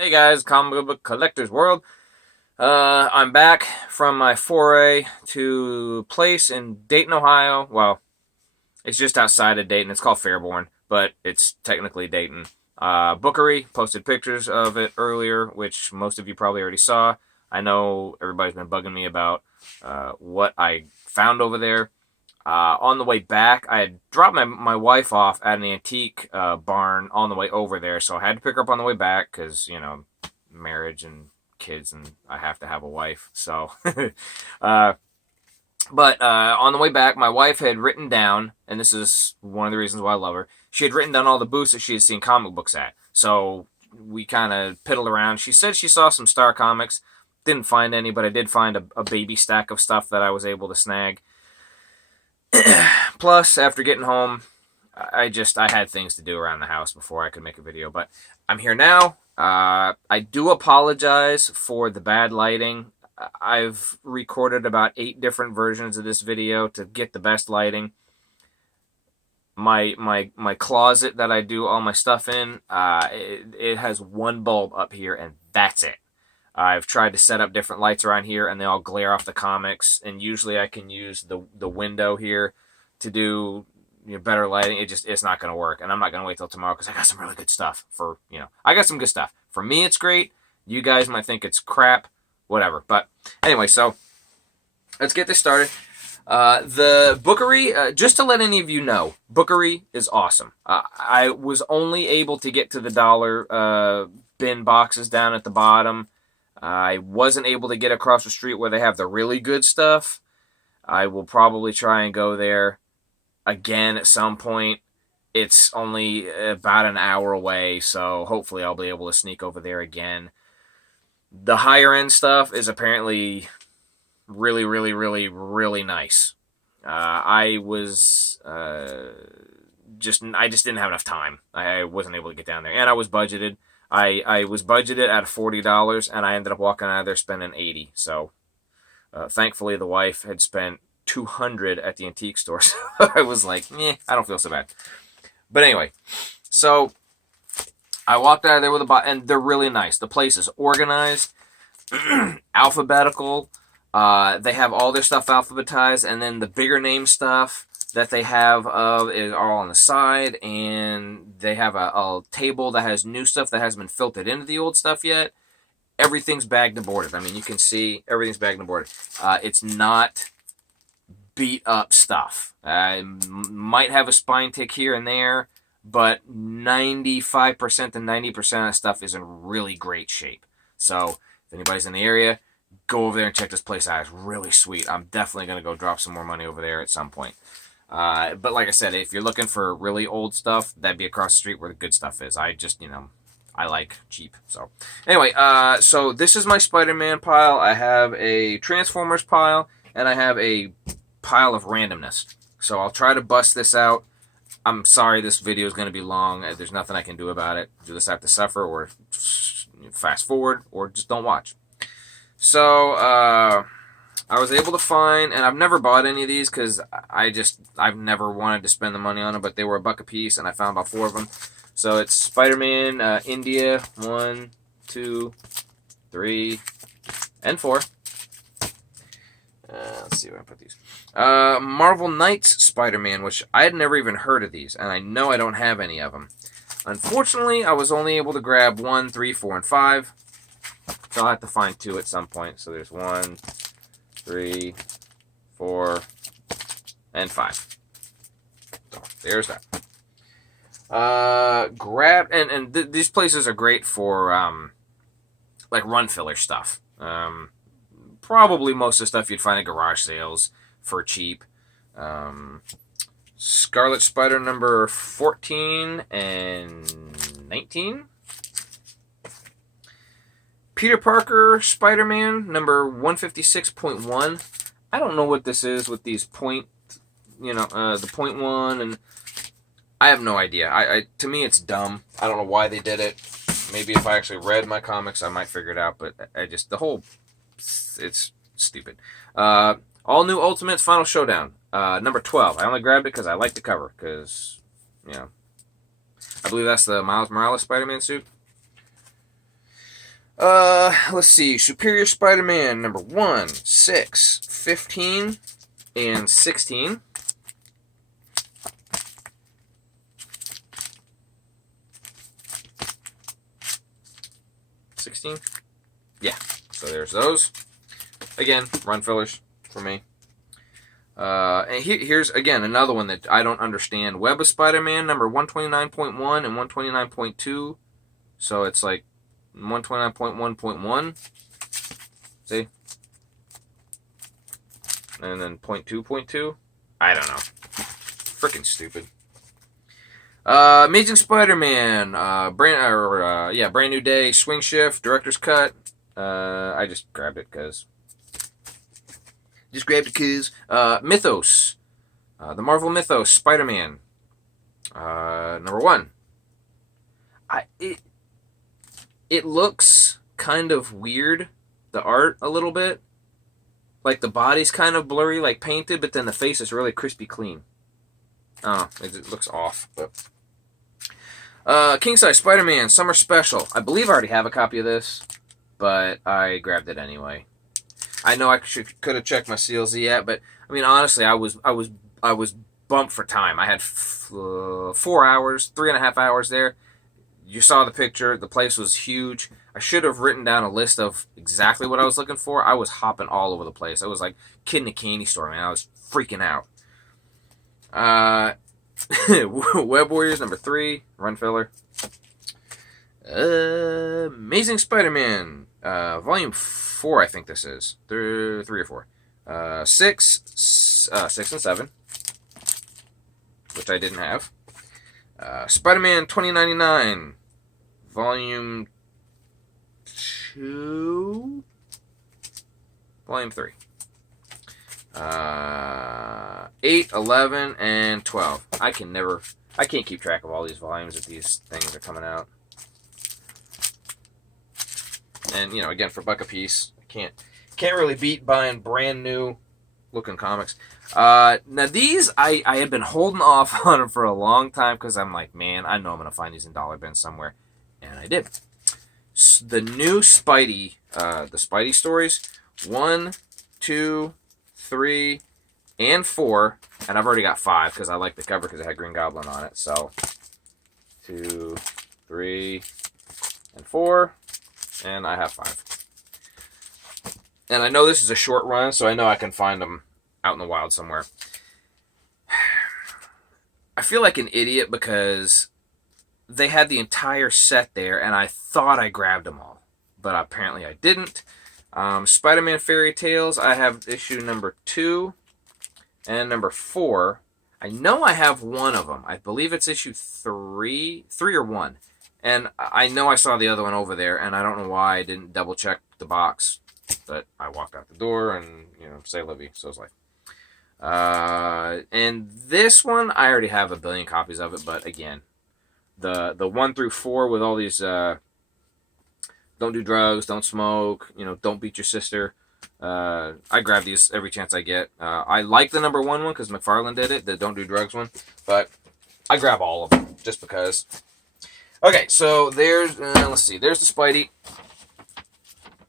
Hey guys, Comic Book Collector's World. I'm back from my foray to a place in Dayton, Ohio. Well, it's just outside of Dayton. It's called Fairborn, but it's technically Dayton. Bookery posted pictures of it earlier, which most of you probably already saw. I know everybody's been bugging me about what I found over there. On the way back, I had dropped my wife off at an antique barn on the way over there, so I had to pick her up on the way back because, marriage and kids, and I have to have a wife. So, uh, but on the way back, my wife had written down, and this is one of the reasons why I love her, she had written down all the booths that she had seen comic books at. So we kind of piddled around. She said she saw some Star Comics. Didn't find any, but I did find a baby stack of stuff that I was able to snag. Plus, after getting home, I had things to do around the house before I could make a video. But I'm here now. I do apologize for the bad lighting. I've recorded about 8 different versions of this video to get the best lighting. My closet that I do all my stuff in, it has one bulb up here, and that's it. I've tried to set up different lights around here, and they all glare off the comics. And usually I can use the window here to do better lighting. It's not going to work, and I'm not going to wait till tomorrow because I got some really good stuff. I got some good stuff. For me, it's great. You guys might think it's crap, whatever. But anyway, so let's get this started. The Bookery, just to let any of you know, Bookery is awesome. I was only able to get to the dollar bin boxes down at the bottom. I wasn't able to get across the street where they have the really good stuff. I will probably try and go there again at some point. It's only about an hour away, so hopefully I'll be able to sneak over there again. The higher end stuff is apparently really, really, really, really nice. I just didn't have enough time. I wasn't able to get down there, and I was budgeted. I was budgeted at $40, and I ended up walking out of there spending $80. So, thankfully, the wife had spent $200 at the antique store. So I was like, I don't feel so bad. But anyway, so I walked out of there with and they're really nice. The place is organized, alphabetical. They have all their stuff alphabetized, and then the bigger name stuff that they have is all on the side, and they have a table that has new stuff that hasn't been filtered into the old stuff yet. Everything's bagged and boarded. I mean, you can see everything's bagged and boarded. It's not beat up stuff. Might have a spine tick here and there, but 95% to 90% of stuff is in really great shape. So if anybody's in the area, go over there and check this place out. It's really sweet. I'm definitely going to go drop some more money over there at some point. But like I said, if you're looking for really old stuff, that'd be across the street where the good stuff is. I like cheap. So anyway, so this is my Spider-Man pile. I have a Transformers pile, and I have a pile of randomness. So I'll try to bust this out. I'm sorry this video is going to be long. There's nothing I can do about it. You just have to suffer, or fast forward, or just don't watch. So, I was able to find, and I've never bought any of these because I've never wanted to spend the money on them, but they were $1 a piece, and I found about 4 of them. So it's Spider-Man India 1, 2, 3, and 4. Let's see where I put these. Marvel Knights Spider-Man, which I had never even heard of these, and I know I don't have any of them. Unfortunately, I was only able to grab 1, 3, 4, and 5. So I'll have to find 2 at some point. So there's 1, 3, 4, and 5. So there's that. These places are great for like run filler stuff. Probably most of the stuff you'd find at garage sales for cheap. Scarlet Spider number 14 and 19. Peter Parker Spider-Man number 156.1. I don't know what this is with these the 0.1, and I have no idea. To me, it's dumb. I don't know why they did it. Maybe if I actually read my comics, I might figure it out. But it's stupid. All New Ultimates Final Showdown number 12. I only grabbed it because I like the cover. Because I believe that's the Miles Morales Spider-Man suit. Let's see. Superior Spider-Man number 1, 6, 15, and 16. Yeah, so there's those. Again, run fillers for me. And here's, again, another one that I don't understand. Web of Spider-Man, number 129.1 and 129.2. So it's like 129.1.1. See? And then 0.2.2. I don't know. Freaking stupid. Amazing Spider-Man, brand new day, swing shift, director's cut. I just grabbed it because. Mythos, the Marvel Mythos Spider-Man, number 1. It looks kind of weird, the art a little bit, like the body's kind of blurry, like painted, but then the face is really crispy clean. Oh, it looks off, but. King Size Spider-Man Summer Special. I believe I already have a copy of this, but I grabbed it anyway. I know I could have checked my CLZ app, but I mean honestly, I was bumped for time. I had 4 hours, 3.5 hours there. You saw the picture. The place was huge. I should have written down a list of exactly what I was looking for. I was hopping all over the place. I was like kid in a candy store, man. I was freaking out. Web Warriors number 3, run filler. Amazing Spider-Man, volume 4, I think this is 3 or 4. 6 and 7, which I didn't have. Spider-Man 2099, volume 2, volume 3. 8, 11, and 12. I can't keep track of all these volumes that these things are coming out. And, you know, again, for $1 a piece, I can't really beat buying brand new looking comics. Now these, I had been holding off on them for a long time because I'm like, man, I know I'm going to find these in dollar bins somewhere. And I did. The new Spidey, the Spidey stories, 1, 2, 3, and 4, and I've already got 5 because I like the cover because it had Green Goblin on it. So 2, 3, and 4, and I have 5. And I know this is a short run, so I know I can find them out in the wild somewhere. I feel like an idiot because they had the entire set there, and I thought I grabbed them all, but apparently I didn't. Spider-Man Fairy Tales, I have issue number 2 and number 4. I know I have one of them. I believe it's issue 3 or 1. And I know I saw the other one over there, and I don't know why I didn't double check the box. But I walked out the door and, say Livy. So it's like. And this one, I already have a billion copies of it, but again, the 1 through 4 with all these don't do drugs, don't smoke, don't beat your sister. I grab these every chance I get. I like the number 1 because McFarlane did it, the don't do drugs one, but I grab all of them just because. Okay, so there's, let's see, there's the Spidey.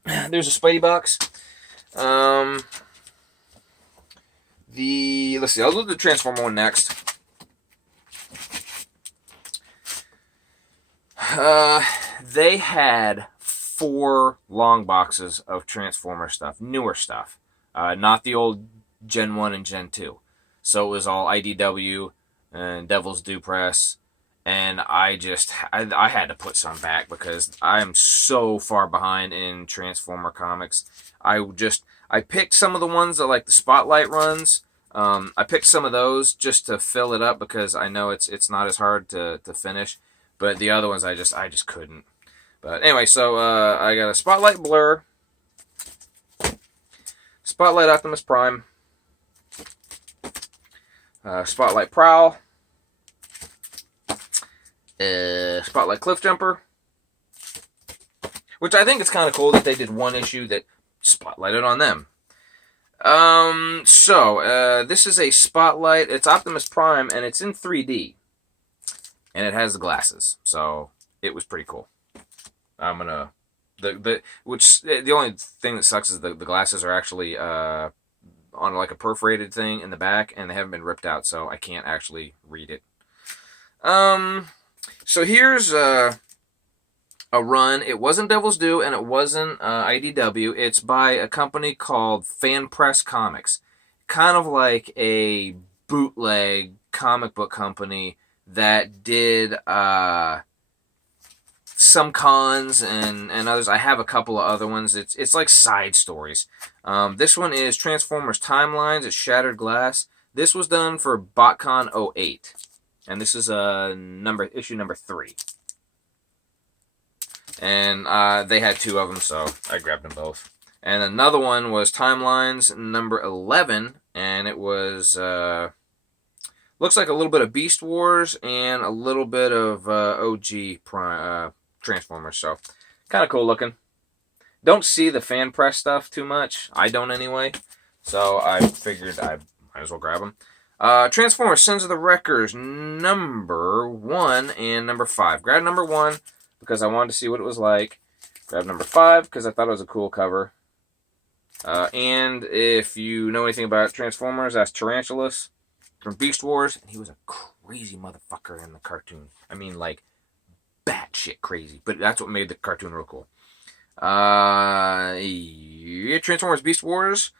There's a Spidey box. Let's see, I'll do the Transformer one next. They had 4 long boxes of Transformer stuff, newer stuff, not the old Gen 1 and Gen 2. So it was all IDW and Devil's Due Press, and I had to put some back because I'm so far behind in Transformer comics. I picked some of the ones that like the Spotlight runs. I picked some of those just to fill it up because I know it's not as hard to finish, but the other ones I just couldn't. But anyway, so I got a Spotlight Blur, Spotlight Optimus Prime, Spotlight Prowl, Spotlight Cliff Jumper, which I think it's kind of cool that they did one issue that spotlighted on them. This is a Spotlight. It's Optimus Prime, and it's in 3D, and it has the glasses, so it was pretty cool. I'm gonna The only thing that sucks is the glasses are actually on like a perforated thing in the back, and they haven't been ripped out, so I can't actually read it. So here's a run. It wasn't Devil's Due, and it wasn't IDW. It's by a company called Fan Press Comics, kind of like a bootleg comic book company that did some cons and others. I have a couple of other ones. It's like side stories. This one is Transformers Timelines. It's Shattered Glass. This was done for BotCon 08. And this is issue number 3. And they had 2 of them, so I grabbed them both. And another one was Timelines number 11, and it was looks like a little bit of Beast Wars and a little bit of OG Transformers. So kind of cool looking. Don't see the fan press stuff too much. I don't anyway. So I figured I might as well grab them. Transformers Sins of the Wreckers number 1 and number 5. Grab number 1 because I wanted to see what it was like. Grab number 5 because I thought it was a cool cover. And if you know anything about Transformers, that's Tarantulas from Beast Wars. And he was a crazy motherfucker in the cartoon. I mean, like, batshit crazy. But that's what made the cartoon real cool. Transformers Beast Wars.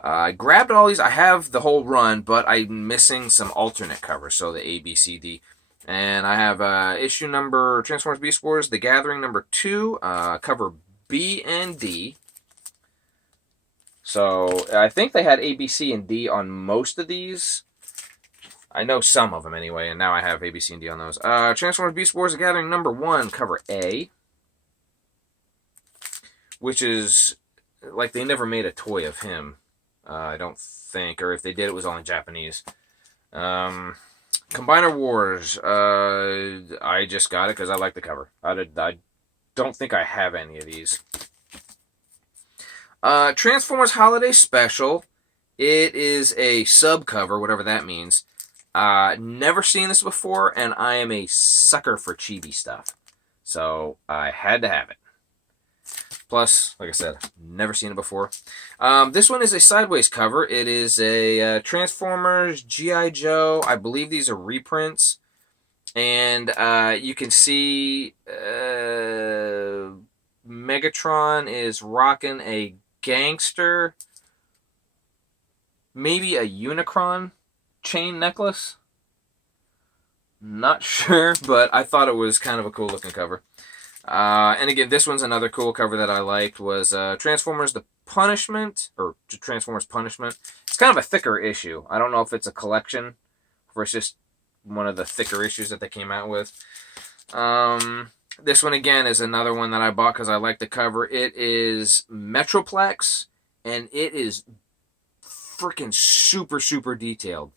I grabbed all these. I have the whole run, but I'm missing some alternate covers. So the A, B, C, D. And I have issue number Transformers Beast Wars, The Gathering number 2, cover B and D. So I think they had A, B, C, and D on most of these. I know some of them anyway, and now I have A, B, C, and D on those. Transformers Beast Wars, The Gathering number 1, cover A. Which is, like, they never made a toy of him. I don't think, or if they did, it was all in Japanese. Combiner Wars, I just got it because I like the cover. I don't think I have any of these. Transformers Holiday Special. It is a sub cover, whatever that means. Never seen this before, and I am a sucker for chibi stuff. So I had to have it. Plus, like I said, never seen it before. This one is a sideways cover. It is a Transformers, G.I. Joe. I believe these are reprints. And you can see Megatron is rocking a gangster, maybe a Unicron chain necklace. Not sure, but I thought it was kind of a cool looking cover. And again, this one's another cool cover that I liked was Transformers The Punishment, or Transformers Punishment. It's kind of a thicker issue. I don't know if it's a collection or it's just one of the thicker issues that they came out with. This one, again, is another one that I bought because I like the cover. It is Metroplex, and it is freaking super, super detailed.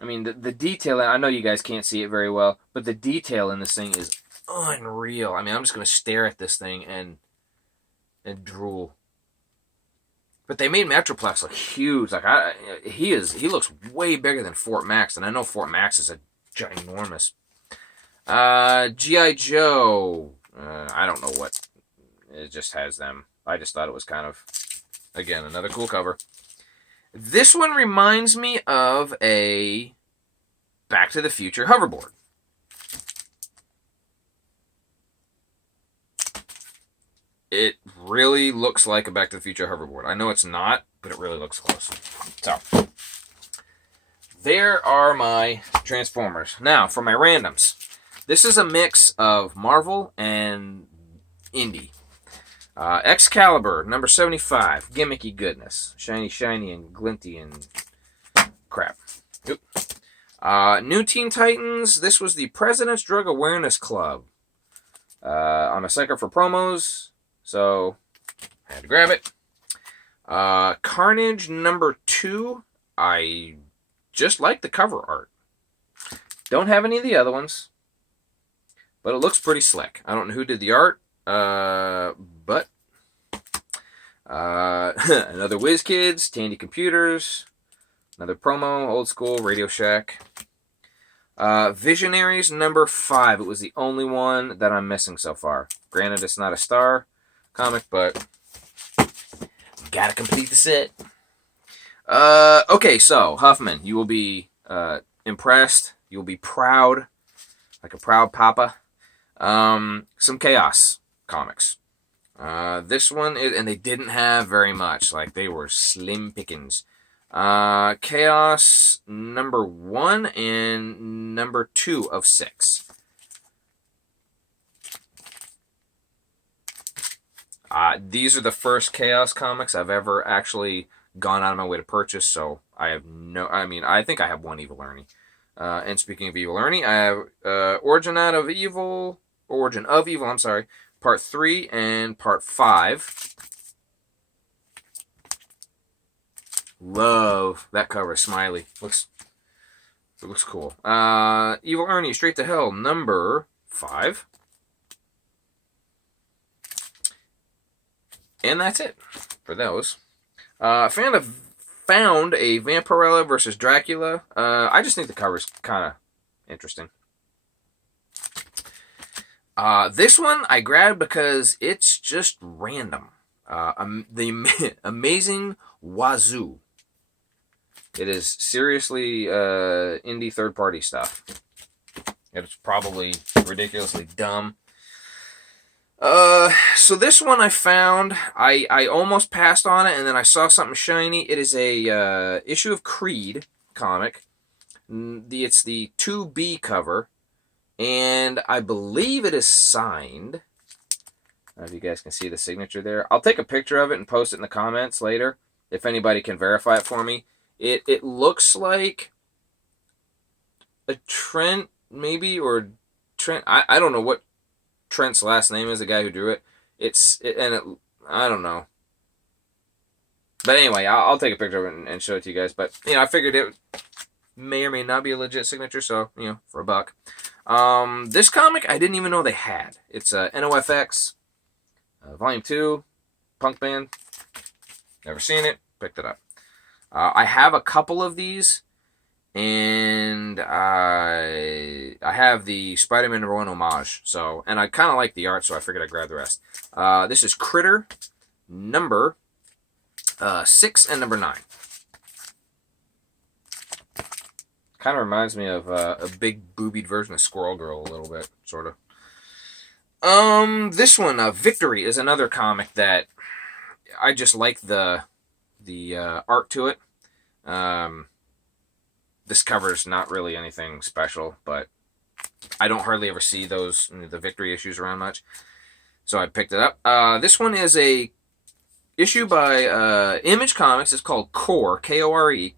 I mean, the detail, I know you guys can't see it very well, but the detail in this thing is unreal. I mean, I'm just going to stare at this thing and drool. But they made Metroplex look huge. Like he looks way bigger than Fort Max, and I know Fort Max is a ginormous. G.I. Joe. I don't know what. It just has them. I just thought it was kind of, again, another cool cover. This one reminds me of a Back to the Future hoverboard. It really looks like a Back to the Future hoverboard. I know it's not, but it really looks close. So, there are my Transformers. Now, for my randoms. This is a mix of Marvel and Indie. Excalibur, number 75. Gimmicky goodness. Shiny, shiny, and glinty and crap. Oop. New Teen Titans. This was the President's Drug Awareness Club. I'm a sucker for promos, so I had to grab it. Carnage, number 2. I just like the cover art. Don't have any of the other ones, but it looks pretty slick. I don't know who did the art. But another WizKids, Tandy Computers, another promo, Old School, Radio Shack. Visionaries number 5. It was the only one that I'm missing so far. Granted, it's not a star comic, but gotta complete the set. Okay, so Huffman, you will be impressed. You will be proud, like a proud papa. Some Chaos comics. This one is, and they didn't have very much. Like, they were slim pickings. Chaos number 1 and number 2 of 6. These are the first Chaos comics I've ever actually gone out of my way to purchase, so I have no... I mean, I think I have one Evil Ernie. And speaking of Evil Ernie, I have Origin of Evil, I'm sorry, Part 3 and Part 5. Love that cover, Smiley. It looks cool. Evil Ernie, Straight to Hell, number 5. And that's it for those. Found a Vampirella versus Dracula. I just think the cover's kind of interesting. This one I grabbed because it's just random. The Amazing Wazoo. It is seriously indie third-party stuff. It's probably ridiculously dumb. So this one I found, I almost passed on it, and then I saw something shiny. It is a issue of Creed comic. It's the 2B cover, and I believe it is signed. I don't know if you guys can see the signature there. I'll take a picture of it and post it in the comments later, if anybody can verify it for me. It looks like a Trent, maybe, or Trent. I don't know what Trent's last name is, the guy who drew it. I don't know. But anyway, I'll take a picture of it and show it to you guys. But, I figured it may or may not be a legit signature, so, for $1. This comic, I didn't even know they had. It's NOFX, Volume 2, punk band. Never seen it, picked it up. I have a couple of these, and I have the Spider-Man #1 homage. So, and I kind of like the art, so I figured I'd grab the rest. This is Critter number 6 and number 9. Kind of reminds me of a big boobied version of Squirrel Girl a little bit, sort of. This one, Victory, is another comic that I just like the art to it. This cover's not really anything special, but I don't hardly ever see those, the Victory issues around much, so I picked it up. This one is a issue by Image Comics. It's called Core, K-O-R-E.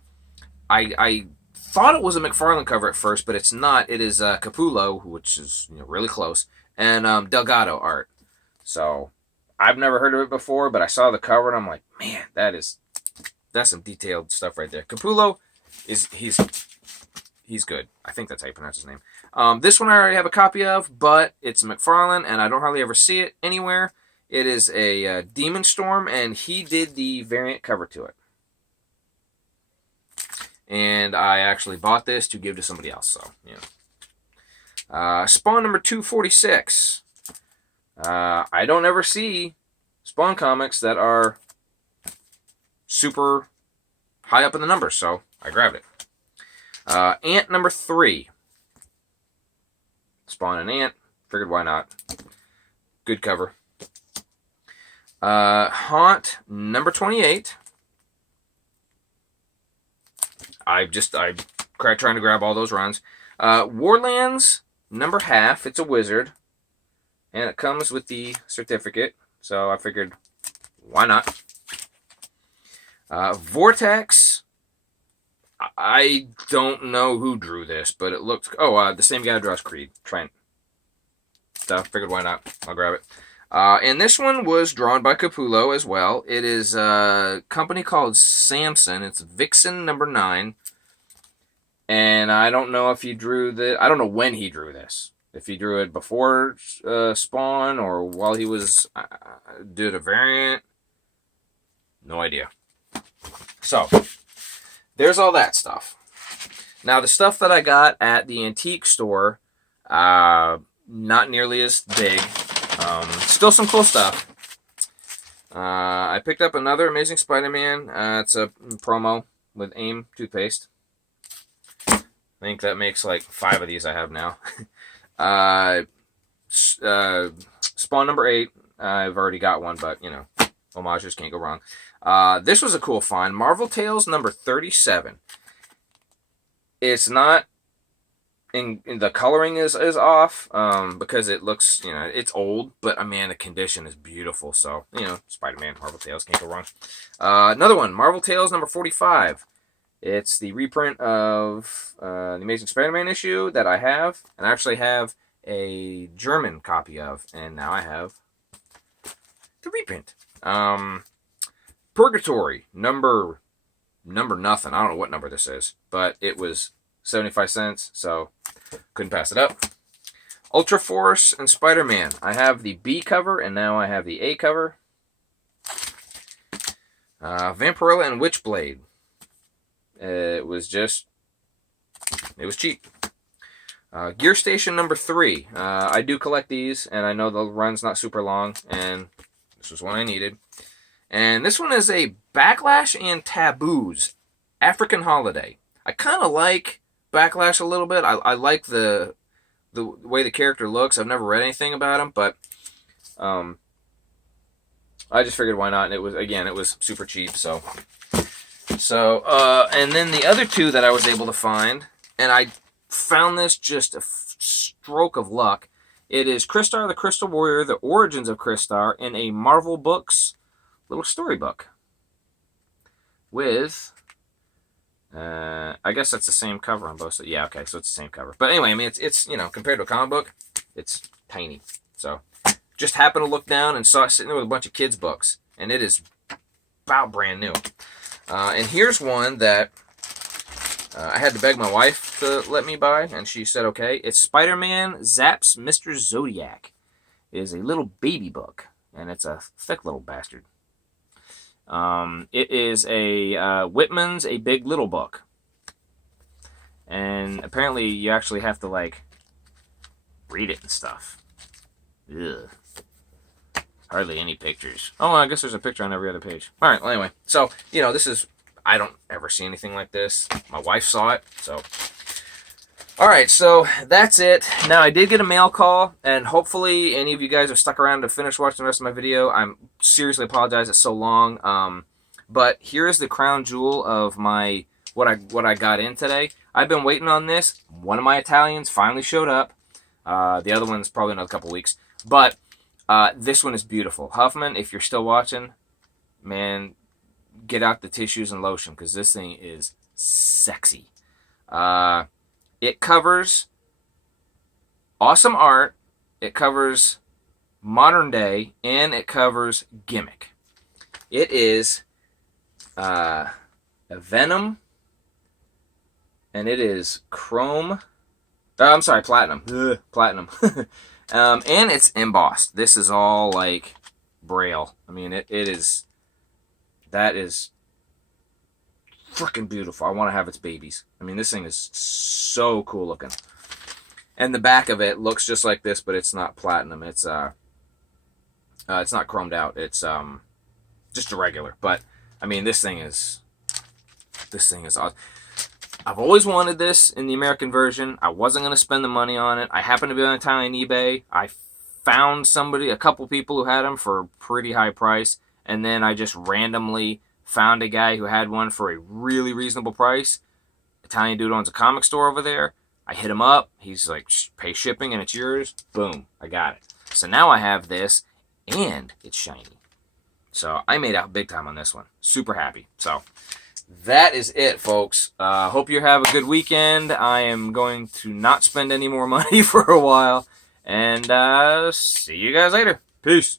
I thought it was a McFarlane cover at first, but it's not. It is Capullo, which is really close, and Delgado art. So I've never heard of it before, but I saw the cover and I'm like, man, that's some detailed stuff right there. Capullo he's good. I think that's how you pronounce his name. This one I already have a copy of, but it's McFarlane, and I don't hardly ever see it anywhere. It is a Demon Storm, and he did the variant cover to it. And I actually bought this to give to somebody else, so, Spawn number 246. I don't ever see Spawn comics that are super high up in the numbers, so I grabbed it. Ant number 3. Spawn and Ant. Figured why not. Good cover. Haunt number 28. I trying to grab all those runs. Warlands number half. It's a wizard. And it comes with the certificate. So I figured, why not? Vortex. I don't know who drew this, but it looked... the same guy who draws Creed. Trent. So I figured, why not? I'll grab it. And this one was drawn by Capullo as well. It is a company called Samson. It's Vixen number 9. And I don't know if he drew the... I don't know when he drew this. If he drew it before Spawn or while he was... did a variant. No idea. So, there's all that stuff. Now, the stuff that I got at the antique store, not nearly as big. Still some cool stuff. I picked up another Amazing Spider-Man. It's a promo with AIM toothpaste. I think that makes like 5 of these I have now. Spawn number 8. I've already got one, but, you know, homages can't go wrong. This was a cool find. Marvel Tales number 37. It's not... In the coloring is off because it looks, you know, it's old, but man, the condition is beautiful. So, you know, Spider-Man, Marvel Tales, can't go wrong. Another one, Marvel Tales number 45. It's the reprint of the Amazing Spider-Man issue that I have, and I actually have a German copy of, and now I have the reprint. Purgatory number nothing. I don't know what number this is, but it was 75 cents, so couldn't pass it up. Ultra Force and Spider-Man. I have the B cover, and now I have the A cover. Vampirella and Witchblade. It was cheap. Gear Station number 3. I do collect these, and I know the run's not super long, and this was one I needed. And this one is a Backlash and Taboos African Holiday. I kind of like Backlash a little bit. I like the way the character looks. I've never read anything about him, but I just figured why not. And it was super cheap. So and then the other 2 that I was able to find, and I found this just a stroke of luck. It is Crystar the Crystal Warrior: The Origins of Crystar in a Marvel Books little storybook with. I guess that's the same cover on both sides. Yeah, okay, so it's the same cover. But anyway, I mean, it's you know, compared to a comic book, it's tiny. So, just happened to look down and saw it sitting there with a bunch of kids' books. And it is about brand new. And here's one that I had to beg my wife to let me buy, and she said okay. It's Spider-Man Zaps Mr. Zodiac. It is a little baby book, and it's a thick little bastard. It is a Whitman's A Big Little book. And apparently you actually have to, like, read it and stuff. Ugh. Hardly any pictures. Oh, I guess there's a picture on every other page. Alright, well, anyway. So, you know, this is... I don't ever see anything like this. My wife saw it, so... Alright, so that's it. Now, I did get a mail call, and hopefully any of you guys have stuck around to finish watching the rest of my video. I'm seriously apologize it's so long. But here's the crown jewel of my what I got in today. I've been waiting on this. One of my Italians finally showed up. The other one's probably another couple weeks. But this one is beautiful. Huffman, if you're still watching, man, get out the tissues and lotion, because this thing is sexy. It covers awesome art, it covers modern day, and it covers gimmick. It is a Venom, and it is chrome. I'm sorry, platinum. Ugh, platinum. And it's embossed. This is all like braille. I mean, it is. That is freaking beautiful. I want to have its babies. I mean, this thing is so cool looking. And the back of it looks just like this, but it's not platinum. It's not chromed out. It's just a regular. But I mean, this thing is awesome. I've always wanted this in the American version. I wasn't going to spend the money on it. I happened to be on Italian eBay. I found a couple people who had them for a pretty high price, and then I just randomly found a guy who had one for a really reasonable price. Italian dude owns a comic store over there. I hit him up. He's like, pay shipping and it's yours. Boom, I got it. So now I have this, and it's shiny. So I made out big time on this one. Super happy. So that is it, folks. Hope you have a good weekend. I am going to not spend any more money for a while. And see you guys later. Peace.